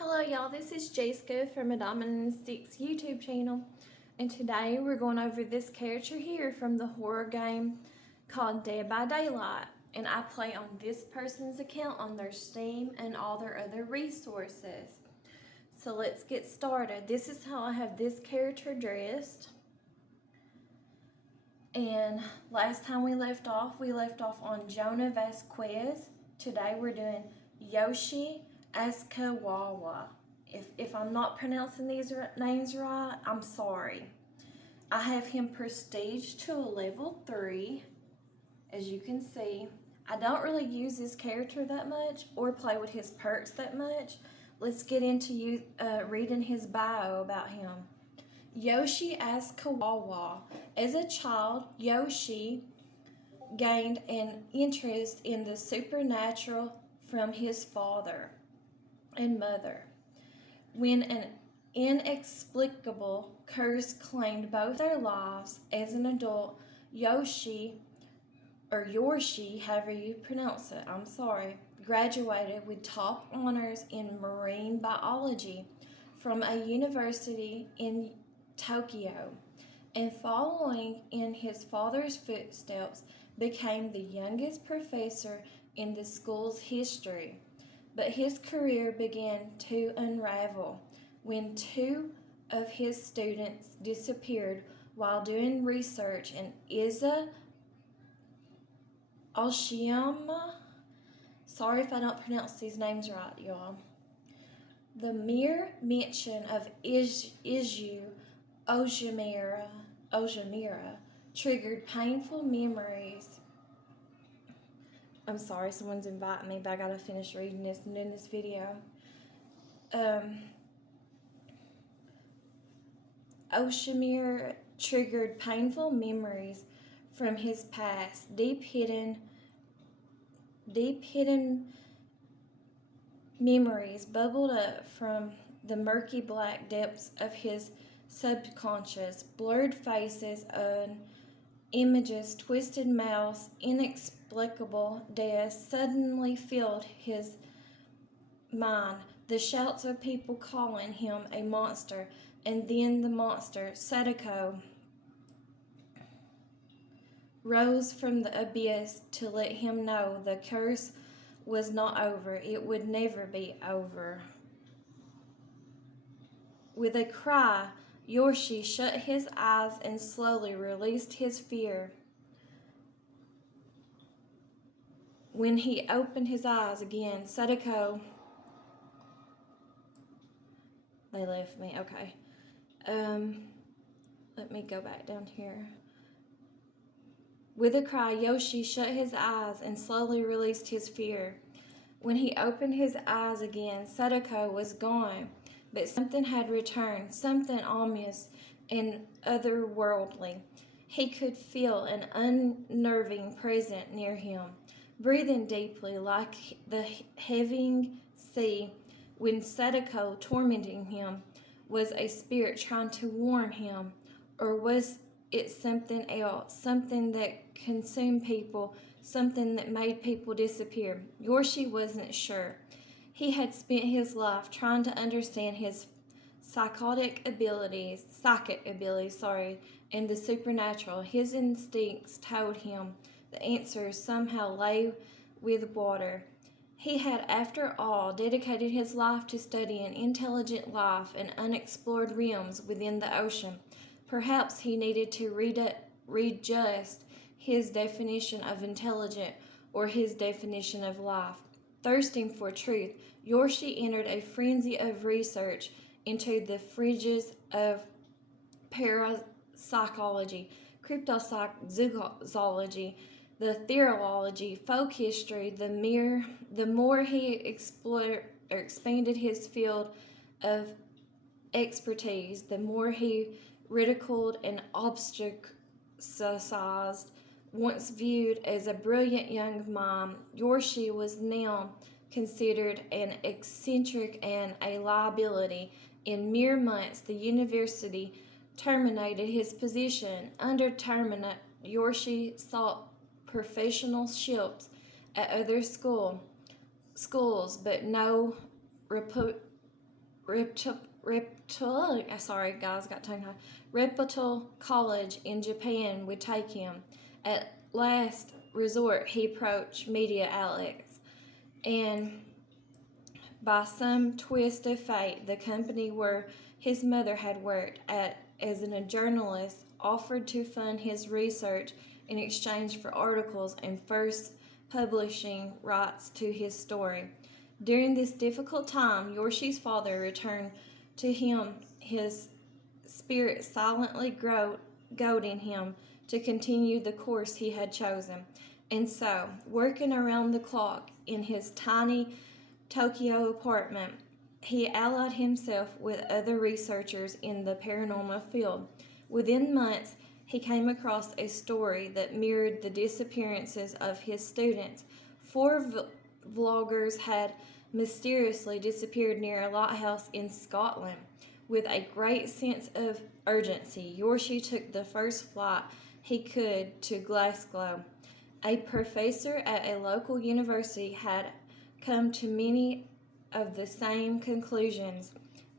Hello y'all, this is Jessica from a Dominant Sticks YouTube channel, and today we're going over this character here from the horror game called Dead by Daylight, and I play on this person's account on their Steam and all their other resources. So let's get started. This is how I have this character dressed, and last time we left off on Jonah Vasquez. Today we're doing Yoichi Asakawa. If I'm not pronouncing these names right, I'm sorry. I have him prestige to a level 3, as you can see. I don't really use this character that much or play with his perks that much. Let's get into reading his bio about him. Yoichi Asakawa. As a child, Yoichi gained an interest in the supernatural from his father and mother. When an inexplicable curse claimed both their lives as an adult, Yoichi, however you pronounce it, I'm sorry, graduated with top honors in marine biology from a university in Tokyo, and following in his father's footsteps, became the youngest professor in the school's history. But his career began to unravel when 2 of his students disappeared while doing research in Oshiyama. Sorry if I don't pronounce these names right, y'all. The mere mention of Izu Ojimura triggered painful memories. I'm sorry, someone's inviting me, but I gotta finish reading this and doing this video. Oshimura triggered painful memories from his past. Deep hidden memories bubbled up from the murky black depths of his subconscious. Blurred faces and images, twisted mouths, inexplicable deaths suddenly filled his mind. The shouts of people calling him a monster, and then the monster, Sadako, rose from the abyss to let him know the curse was not over. It would never be over. With a cry, Yoichi shut his eyes and slowly released his fear. When he opened his eyes again, Sadako... They left me, okay. Let me go back down here. With a cry, Yoichi shut his eyes and slowly released his fear. When he opened his eyes again, Sadako was gone, but something had returned, something ominous and otherworldly. He could feel an unnerving presence near him, breathing deeply like the heaving sea. When Sadako, tormenting him, was a spirit trying to warn him, or was it something else, something that consumed people, something that made people disappear? Yoichi wasn't sure. He had spent his life trying to understand his psychic abilities, and the supernatural. His instincts told him the answers somehow lay with water. He had, after all, dedicated his life to studying intelligent life and unexplored realms within the ocean. Perhaps he needed to readjust his definition of intelligent or his definition of life. Thirsting for truth, Yoichi entered a frenzy of research into the fringes of parapsychology, cryptozoology, the theology, folk history. The more he expanded his field of expertise, the more he ridiculed and ostracized. Once viewed as a brilliant young mind, Yoichi was now considered an eccentric and a liability. In mere months, the university terminated his position. Undetermined, Yoichi sought professionalships at other schools, but no sorry guys, got tongue tied. Reputable college in Japan would take him. At last resort, he approached media outlets, and by some twist of fate, the company where his mother had worked at as a journalist offered to fund his research in exchange for articles and first publishing rights to his story. During this difficult time, Yoshi's father returned to him, his spirit silently goading him to continue the course he had chosen. And so, working around the clock in his tiny Tokyo apartment, he allied himself with other researchers in the paranormal field. Within months, he came across a story that mirrored the disappearances of his students. Four vloggers had mysteriously disappeared near a lighthouse in Scotland. With a great sense of urgency, Yoichi took the first flight he could to Glasgow. A professor at a local university had come to many of the same conclusions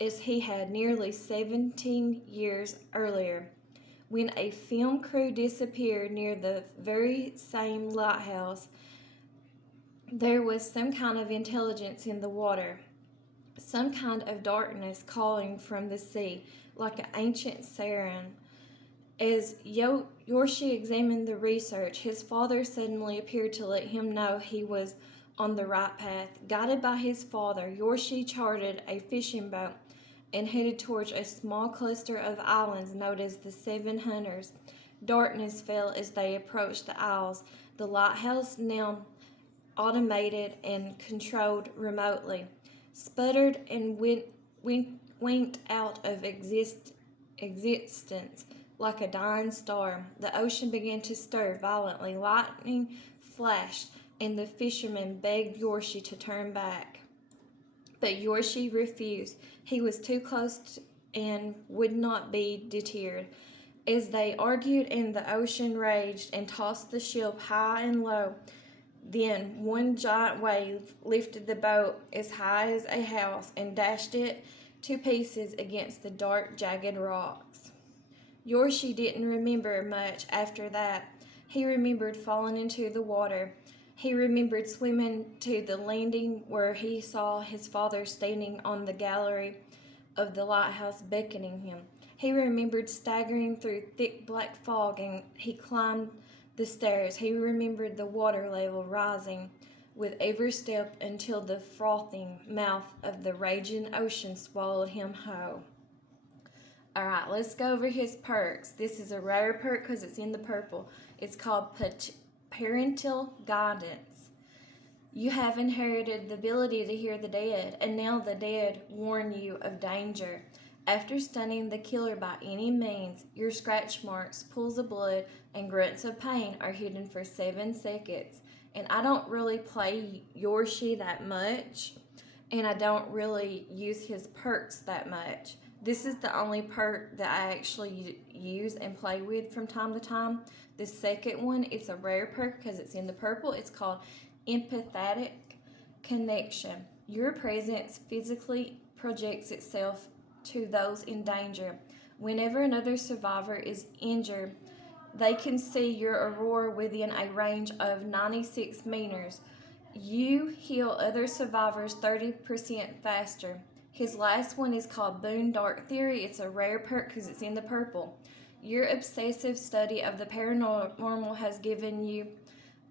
as he had nearly 17 years earlier. When a film crew disappeared near the very same lighthouse, there was some kind of intelligence in the water, some kind of darkness calling from the sea, like an ancient siren. As Yoichi examined the research, his father suddenly appeared to let him know he was on the right path. Guided by his father, Yoichi chartered a fishing boat and headed towards a small cluster of islands known as the Seven Hunters. Darkness fell as they approached the isles. The lighthouse, now automated and controlled remotely, sputtered and winked out of existence like a dying star. The ocean began to stir violently. Lightning flashed, and the fisherman begged Yoichi to turn back. But Yoichi refused. He was too close and would not be deterred. As they argued and the ocean raged and tossed the ship high and low, then one giant wave lifted the boat as high as a house and dashed it to pieces against the dark, jagged rocks. Yoichi didn't remember much after that. He remembered falling into the water. He remembered swimming to the landing where he saw his father standing on the gallery of the lighthouse beckoning him. He remembered staggering through thick black fog, and he climbed the stairs. He remembered the water level rising with every step until the frothing mouth of the raging ocean swallowed him whole. Alright, let's go over his perks. This is a rare perk because it's in the purple. It's called parental guidance. You have inherited the ability to hear the dead, and now the dead warn you of danger. After stunning the killer by any means, your scratch marks, pools of blood, and grunts of pain are hidden for 7 seconds. And I don't really play Yoichi that much, and I don't really use his perks that much. This is the only perk that I actually use and play with from time to time. The second one, it's a rare perk because it's in the purple. It's called empathetic connection. Your presence physically projects itself to those in danger. Whenever another survivor is injured, they can see your aurora within a range of 96 meters. You heal other survivors 30% faster. His last one is called Boon Dark Theory. It's a rare perk because it's in the purple. Your obsessive study of the paranormal has given you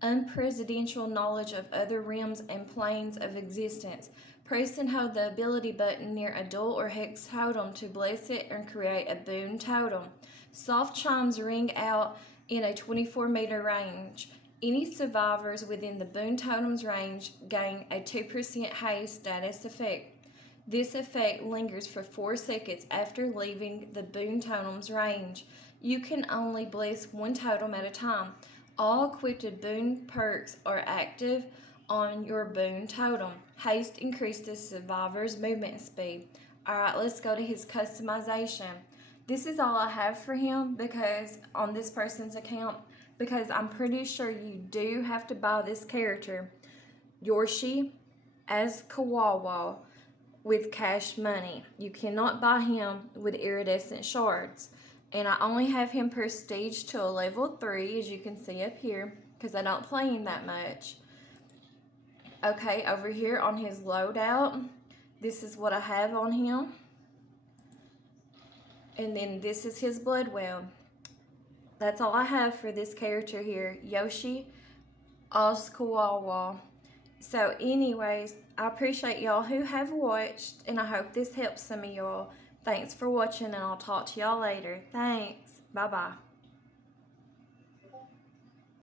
unprecedented knowledge of other realms and planes of existence. Press and hold the ability button near a dual or hex totem to bless it and create a boon totem. Soft chimes ring out in a 24-meter range. Any survivors within the boon totem's range gain a 2% haze status effect. This effect lingers for 4 seconds after leaving the boon totem's range. You can only bless one totem at a time. All equipped boon perks are active on your boon totem. Haste increases survivor's movement speed. Alright, let's go to his customization. This is all I have for him because on this person's account, because I'm pretty sure you do have to buy this character, Yoichi Asakawa with cash money. You cannot buy him with iridescent shards. And I only have him prestige to a level 3, as you can see up here, because I don't play him that much. Okay, over here on his loadout, this is what I have on him. And then this is his blood web. That's all I have for this character here, Yoichi Asakawa. So anyways, I appreciate y'all who have watched, and I hope this helps some of y'all. Thanks for watching, and I'll talk to y'all later. Thanks. Bye-bye.